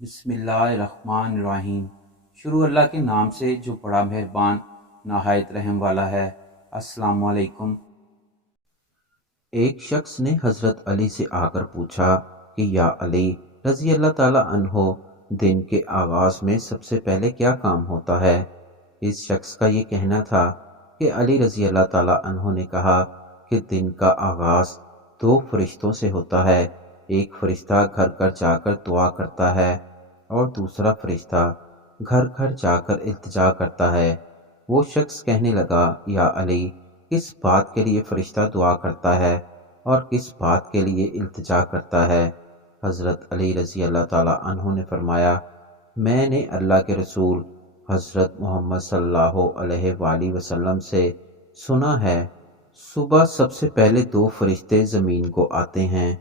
بسم اللہ الرحمن الرحیم۔ شروع اللہ کے نام سے جو بڑا مہربان نہایت رحم والا ہے۔ السلام علیکم۔ ایک شخص نے حضرت علی سے آ کر پوچھا کہ یا علی رضی اللہ تعالیٰ عنہ، دن کے آغاز میں سب سے پہلے کیا کام ہوتا ہے؟ اس شخص کا یہ کہنا تھا کہ علی رضی اللہ تعالیٰ عنہ نے کہا کہ دن کا آغاز دو فرشتوں سے ہوتا ہے۔ ایک فرشتہ گھر گھر جا کر دعا کرتا ہے اور دوسرا فرشتہ گھر گھر جا کر التجا کرتا ہے۔ وہ شخص کہنے لگا، یا علی، کس بات کے لیے فرشتہ دعا کرتا ہے اور کس بات کے لیے التجا کرتا ہے؟ حضرت علی رضی اللہ تعالیٰ عنہ نے فرمایا، میں نے اللہ کے رسول حضرت محمد صلی اللہ علیہ وآلہ وسلم سے سنا ہے، صبح سب سے پہلے دو فرشتے زمین کو آتے ہیں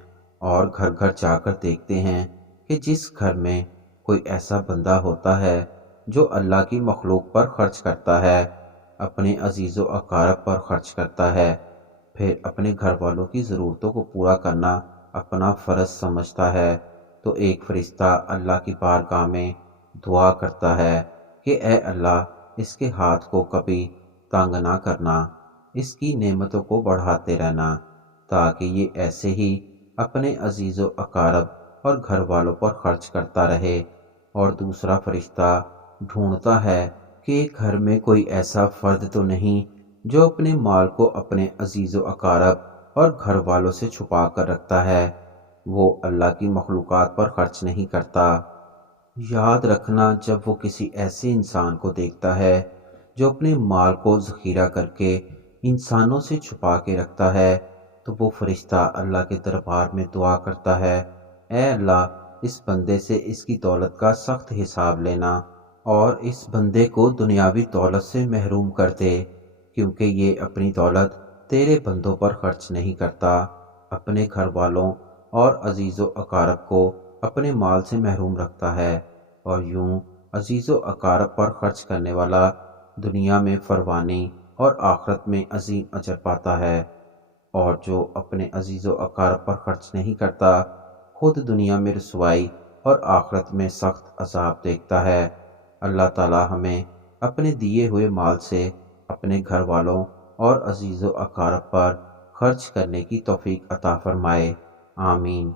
اور گھر گھر جا کر دیکھتے ہیں کہ جس گھر میں کوئی ایسا بندہ ہوتا ہے جو اللہ کی مخلوق پر خرچ کرتا ہے، اپنے عزیز و اقارب پر خرچ کرتا ہے، پھر اپنے گھر والوں کی ضرورتوں کو پورا کرنا اپنا فرض سمجھتا ہے، تو ایک فرشتہ اللہ کی بارگاہ میں دعا کرتا ہے کہ اے اللہ، اس کے ہاتھ کو کبھی تنگ نہ کرنا، اس کی نعمتوں کو بڑھاتے رہنا تاکہ یہ ایسے ہی اپنے عزیز و اقارب اور گھر والوں پر خرچ کرتا رہے۔ اور دوسرا فرشتہ ڈھونڈتا ہے کہ گھر میں کوئی ایسا فرد تو نہیں جو اپنے مال کو اپنے عزیز و اقارب اور گھر والوں سے چھپا کر رکھتا ہے، وہ اللہ کی مخلوقات پر خرچ نہیں کرتا۔ یاد رکھنا، جب وہ کسی ایسے انسان کو دیکھتا ہے جو اپنے مال کو ذخیرہ کر کے انسانوں سے چھپا کے رکھتا ہے، تو وہ فرشتہ اللہ کے دربار میں دعا کرتا ہے، اے اللہ، اس بندے سے اس کی دولت کا سخت حساب لینا اور اس بندے کو دنیاوی دولت سے محروم کر دے، کیونکہ یہ اپنی دولت تیرے بندوں پر خرچ نہیں کرتا، اپنے گھر والوں اور عزیز و اقارب کو اپنے مال سے محروم رکھتا ہے، اور یوں عزیز و اقارب پر خرچ کرنے والا دنیا میں فروانی اور آخرت میں عظیم اجر پاتا ہے، اور جو اپنے عزیز و اقارب پر خرچ نہیں کرتا، خود دنیا میں رسوائی اور آخرت میں سخت عذاب دیکھتا ہے۔ اللہ تعالی ہمیں اپنے دیے ہوئے مال سے اپنے گھر والوں اور عزیز و اقارب پر خرچ کرنے کی توفیق عطا فرمائے، آمین۔